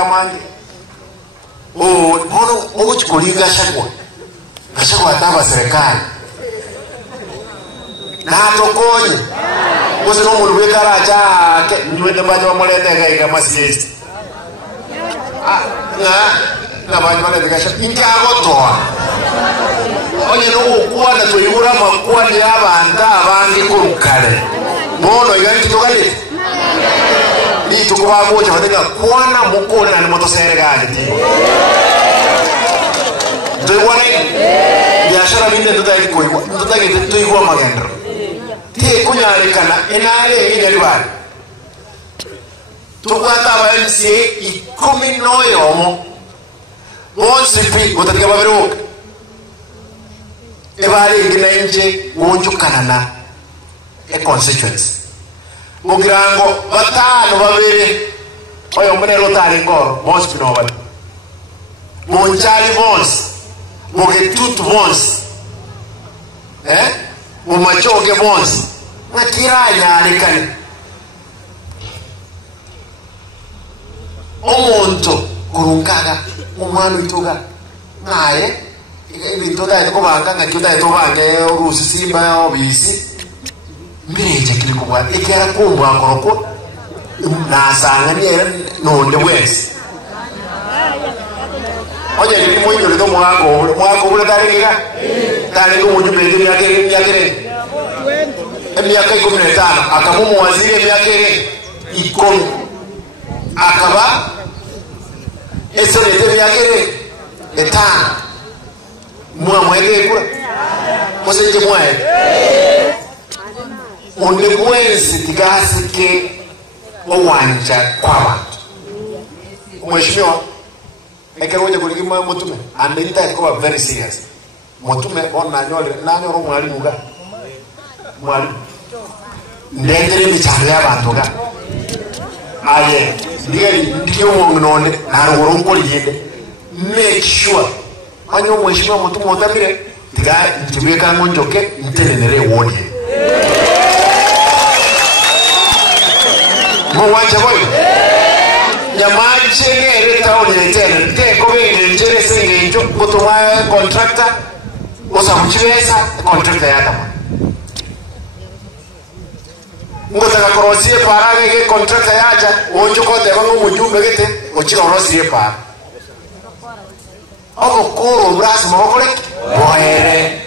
Amandi. Oh, bono uchikuliga shakwa. Ashakwa ataba serikali. Na tokonye. Kozi no muntu wekara cha nwende baje bamulete ga masiyesti. Na baje bamulete ga shakwa. Inka agotoa. Onye no kuwa na toyura makuwa ni abantu abandi kurukale. Bono iganti tokale. Ni tukuba moja wateka kuana mukona na motosere gaje ti. Tuwane biashara binde tutaki kuigwa. Tutaki tuigwa magendro. Tie kunyale kana enale inyali bali. Tukwata ba MCA 10 noyomo. Onsipi utatika baberuka. Ebali ngina nje wonjukana na constituency. Mugirango batano babiri oyo mbere rotari ngoro bonse pinobali monchali bonse mogetutu bonse mumachoge bonse nakiranya alikani omonto kurungaga umwana ituga naye ibintu dai kubanga ngakidai tobange urusi simba obisi mbije kili kubwa ikera kumbwa koroko nasanga niera nonde wese oje ni moyo le domo mwako ule daringa daringa mujumbe ndini yake miaka 15 akamumu waziri miaka 10 akaba esore de yake etana mwamwele kula mosenje mwae onde mwezi tigasi ke owanja kwa watu umeshimiwa ekero wote kuligima mutume and it is go very serious mutume ona nanyoro mwalimu ga mwalimu ndendere bicharo y'abantu ga aye ndiyo munonde naruguru nkoliyende make sure anyo mweshimiwa mutume otabire tiga ntibeka ngonjoke ntenenere wodi mwacha boy nyamache ngere tauni tena teko bene njere senge njo kutuma contractor osa mchibesa contractor yata ngota ka krosie parage ke contractor yacha onjo kote bangu mujumbe gete ochira orosie pa abo koro bras mokole boere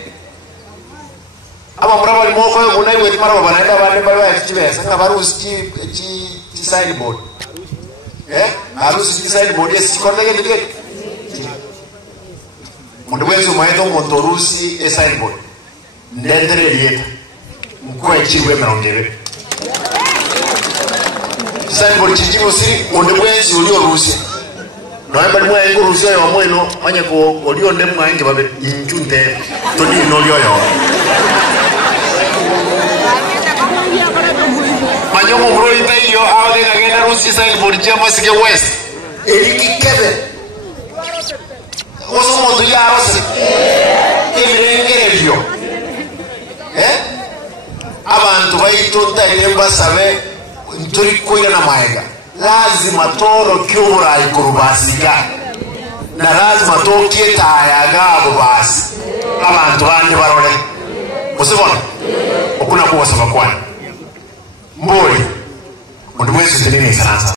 aba muraba moko unai wet maraba banaenda bane baba chibesa ngabarusi chi signboard harusi signboard esikonde ngeke mundu wezo mwaedo montorusi signboard ndendere yeta mkwe chiwe mrongere signboard chijibo siri mundu wezo ulio rusi noemba mwe ngurusi yo mweno anye ko olio ndemwa nge babe injunte toni no lyoyo manyomo mroita hiyo awe ngagenda rusi signboard jama sige west eliki kebe oso moto ya rose ibirengere byo abantu bayitonda yemba sabe nturi koira na maega lazima toro kyura ikurubasiga na lazima tokie tayaga abo basi abantu bandi barole usibona okuna kuwa sabakwani mboli mundu mwezi zilini sanasa